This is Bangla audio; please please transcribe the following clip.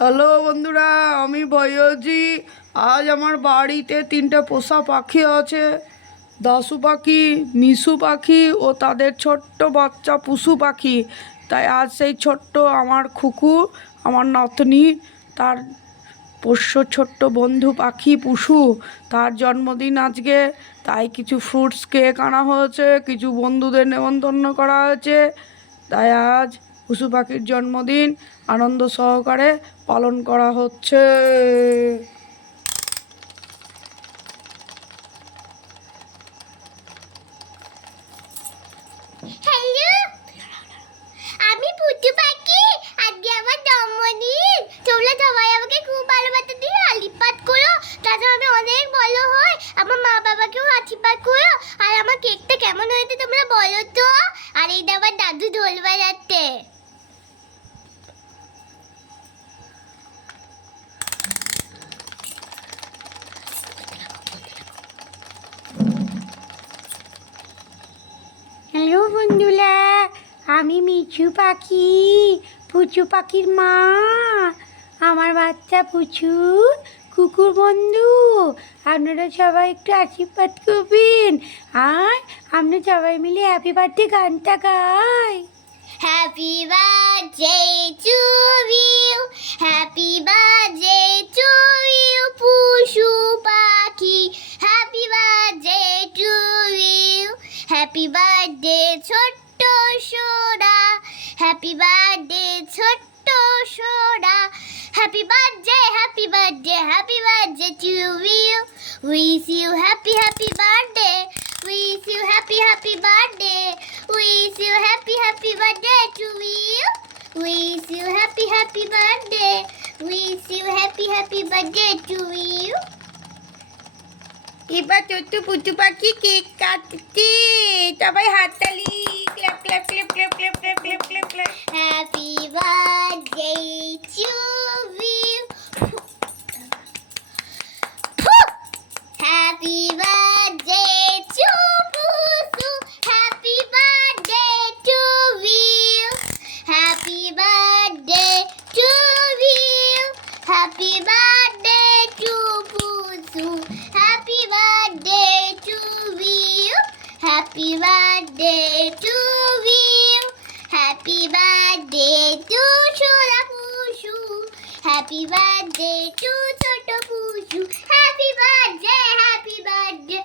হ্যালো বন্ধুরা, আমি ভয়জি। আজ আমার বাড়িতে তিনটে পোষা পাখি আছে, দাশু পাখি, মিশু পাখি ও তাদের ছোট্ট বাচ্চা পুষু পাখি। তাই আজ সেই ছোট্ট আমার খুকু, আমার নাতনি, তার পোষ্য ছোট্ট বন্ধু পাখি পুষু, তার জন্মদিন আজকে। তাই কিছু ফ্রুটস কেক আনা হয়েছে, কিছু বন্ধুদের নেমন্তন্ন করা হয়েছে। তাই আজ পশু পাখির জন্মদিন আনন্দ সহকারে পালন করা হচ্ছে। হ্যালো, আমি পুটু পাখি। আজকে আমার জন্মদিন। তোমরা সবাই আমাকে খুব ভালোবাসা দিও, আশীর্বাদ করো, যাতে আমি অনেক বড় হই। আমার মা বাবাকেও আশীর্বাদ করো। আর আমার কেকটা কেমন হয়েছে তোমরা বলো তো। আর এইটা আমার দাদু ঢোল বাজাচ্ছে। হ্যালো বন্ধুরা, আমি মিঠু পাখি, পুচু পাখির মা। আমার বাচ্চা পুচু কুকুর বন্ধু, আপনারা সবাই একটু আশীর্বাদ করবেন। আর আমরা সবাই মিলে হ্যাপি বার্থডে গানটা গাই। Happy birthday to you, happy birthday to you পুচু পাখি, happy birthday to you. Happy birthday ছোট্ট সোনা, হ্যাপি বার্থডে ছোট্ট সোনা, happy birthday, happy birthday, happy birthday to you. Wish you happy happy birthday, wish you happy happy birthday, wish you happy happy birthday to you. Wish you happy happy birthday, wish you happy happy birthday to you. এবার ছোট্ট পুচু পাখি কেক কাটছে, সবাই হাততালি, clap clap clap clap clap clap clap clap clap. Happy birthday to you. Happy birthday to Pusu. Happy birthday to you. Happy birthday to you. Happy birthday to Pusu. Happy birthday to you. Happy birthday to you. Happy birthday to Chora Pushu. Happy birthday to Chota Pushu. Happy birthday, happy birthday,